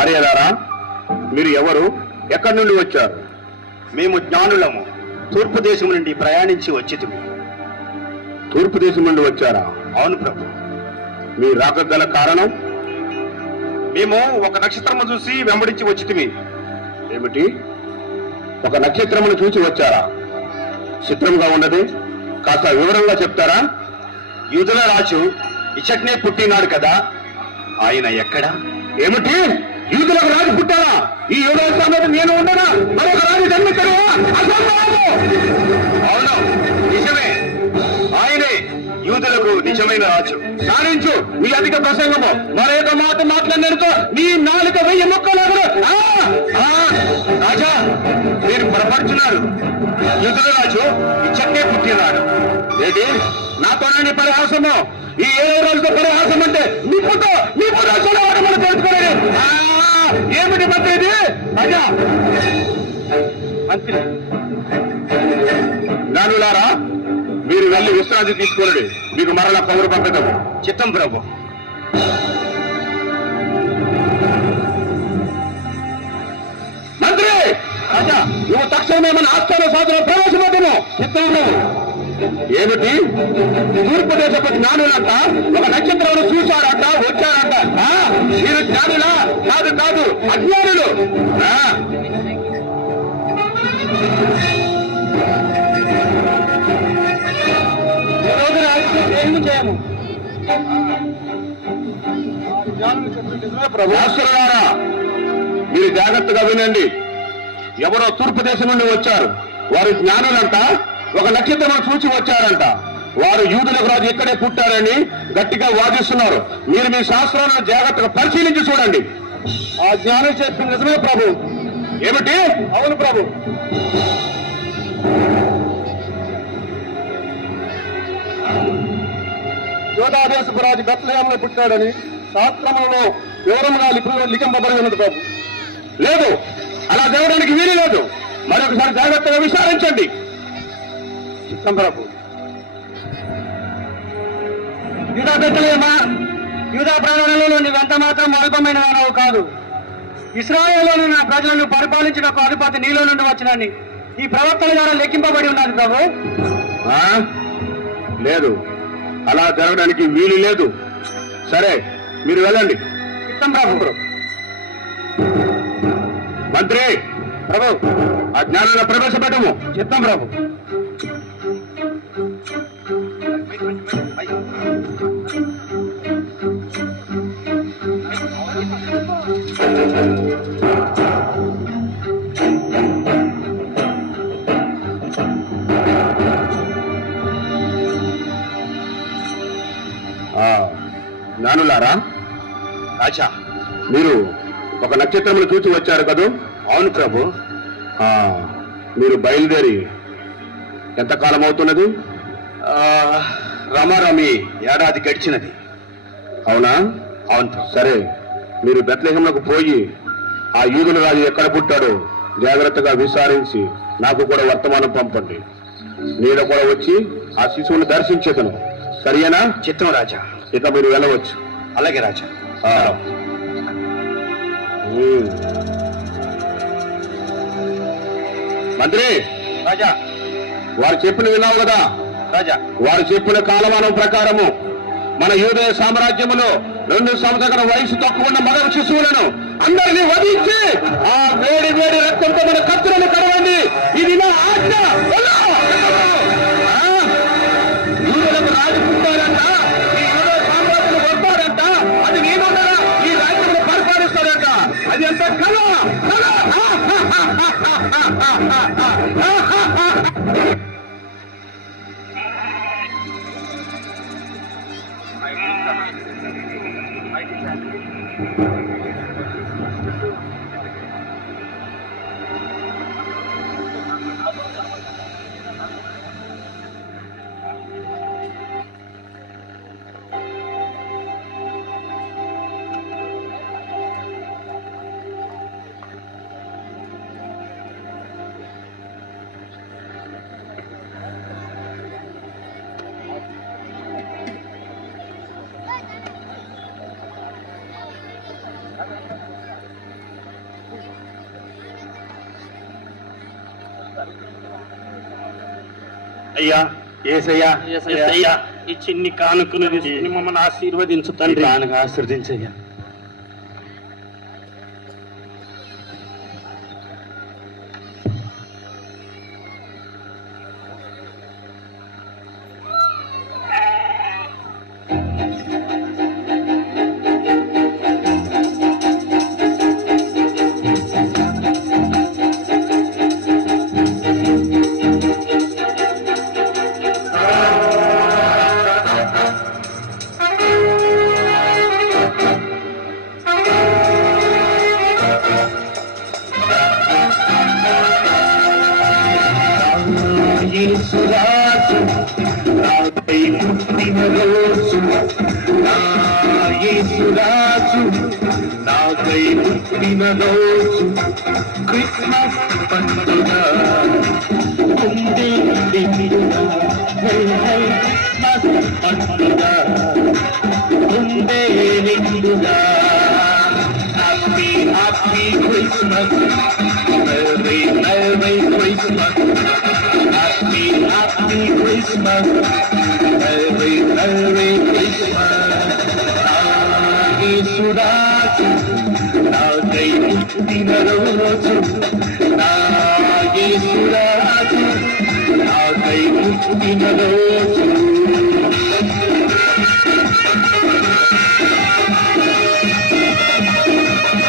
ఆర్యదారా, మీరు ఎవరు? ఎక్కడి నుండి వచ్చారు? మేము జ్ఞానులము. తూర్పు దేశం నుండి ప్రయాణించి వచ్చితిమి. తూర్పు దేశం నుండి వచ్చారా? అవును ప్రభు. మీ రాక గల కారణం? మేము ఒక నక్షత్రము చూసి వెంబడించి వచ్చితిమి. ఏమిటి? ఒక నక్షత్రమును చూసి వచ్చారా? చిత్రంగా ఉన్నది, కాస్త వివరంగా చెప్తారా? యూదుల రాజు ఇచ్చట్నే పుట్టినాడు కదా, ఆయన ఎక్కడ? ఏమిటి? యూదులకు రాజు పుట్టారా? ఈ యూదుల సమేత నేను ఉండనా? మరొక రాజు జన్మించరు? అవును, నిజమే. ఆయనే యూదులకు నిజమైన రాజు. సాధించు మీ అధిక ప్రసంగము. మరొక మాట మాట్లాడినతో నీ నాలుక 1000 ముక్కలు. రాజా, మీరు పొరపడుతున్నారు. యూదుల రాజు ఇచ్చట్నే పుట్టినాడు. ఏంటి? నాతోనే పరిహాసము? ఈ 7 రోజులతో పరిహాసం అంటే నిప్పుతో మనం తెలుసుకోలేదు. ఏమిటి మంత్రి ఇది? రాజా, మంత్రి జ్ఞానులారా, మీరు వెళ్ళి విశ్రాంతి తీసుకోండి. మీకు మరలా కబురు పంపిద్దాము. చిత్తం ప్రభు. మంత్రి రాజా, నువ్వు తక్షణమే మన ఆస్థాన సాధన ప్రవేశపెట్టను. చిత్తము ఏమిటి? తూర్పు దేశపు జ్ఞానులంట ఒక నక్షత్రాన్ని చూశారంట, వచ్చారంట. మీరు జ్ఞానులా? కాదు కాదు, అజ్ఞానులు. ప్రభుత్వరారా, మీరు జాగ్రత్తగా వినండి. ఎవరో తూర్పు దేశం నుండి వచ్చారు. వారు జ్ఞానులంట ఒక నక్షత్రం చూసి వచ్చారంట. వారు యూదులకు రాజు ఇక్కడే పుట్టారని గట్టిగా వాదిస్తున్నారు. మీరు మీ శాస్త్రాలను జాగ్రత్తగా పరిశీలించి చూడండి. ఆ జ్ఞానం చెప్పింది నిజమే ప్రభు. ఏమిటి? అవును ప్రభు. యోధాదేశపు రాజు బెత్లెహేములో పుట్టాడని శాస్త్రములలో వివరంగా లిఖింపబడి ఉన్నది ప్రభు. లేదు, అలా జరగడానికి వీలు లేదు. మరొకసారి జాగ్రత్తగా విచారించండి. చిత్తం ప్రభు. యూదా బెత్లెహేమా, యూదా ప్రాంతంలో నీవెంత మాత్రం అల్పమైన వానవు కాదు. ఇశ్రాయేలులోని నా ప్రజలను పరిపాలించిన అధిపతి నీలో నుండి వచ్చినని ఈ ప్రవక్తల ద్వారా లెక్కింపబడి ఉన్నది ప్రభు. లేదు, అలా జరగడానికి వీలు లేదు. సరే, మీరు వెళ్ళండి. చిత్తం ప్రభు. మంత్రి ప్రభు, ఆ జ్ఞానాన్ని ప్రవేశపెట్టము. చిత్తం ప్రభు. జ్ఞానులారా, రాజా, మీరు ఒక నక్షత్రమును చూసి వచ్చారు కదూ? అవును ప్రభు. మీరు బయలుదేరి ఎంతకాలం అవుతున్నది? రమారమి ఏడాది గడిచినది. అవునా? అవును ప్రభు. సరే, మీరు బెత్లెహేమునకు పోయి ఆ యూదుల రాజు ఎక్కడ పుట్టాడో జాగ్రత్తగా విచారించి నాకు కూడా వర్తమానం పంపండి. నేను కూడా వచ్చి ఆ శిశువుని దర్శించేతను. సరియేనా? చిత్తం రాజా. ఇక మీరు వెళ్ళవచ్చు. అలాగే రాజా. మంత్రి రాజా, వారు చెప్పిన విన్నావు కదా? రాజా, వారు చెప్పిన కాలమానం ప్రకారము మన యూదయ సామ్రాజ్యములో 2 సంవత్సరాల వయసు తక్కువ ఉన్న మగ శిశువులను అందరినీ వధించి ఆ వేడి వేడి రక్తంతో మన కత్తులను కడవండి. ఇది నా ఆజ్ఞ. యూదులకు రాజు పుట్టారంట, ఈ యూదయ సామ్రాజ్యం వస్తారంట, అది నేనున్నారా ఈ రాజ్యమును పరిపాలిస్తారంట. అది ఎంత కళ! అయ్యా ఏసయ్యా యేసయ్యా, ఈ చిన్ని కానుకను తీసుకుని మమ్మల్ని ఆశీర్వదించు తండ్రి. ఆశ్రదించయ్యా. యేసురాజు నాపై పుట్టిన రోజు, నా యేసురాజు నాపై పుట్టిన రోజు, క్రిస్మస్ పండుగ ఉంది నిండుగా. క్రిస్మస్ పండుగ ఉందే నిండుగా. Happy happy Christmas, merry merry Christmas. Happy, happy Christmas, Merry, Merry Christmas. Yesuraju నాకై పుట్టిన రోజు, నా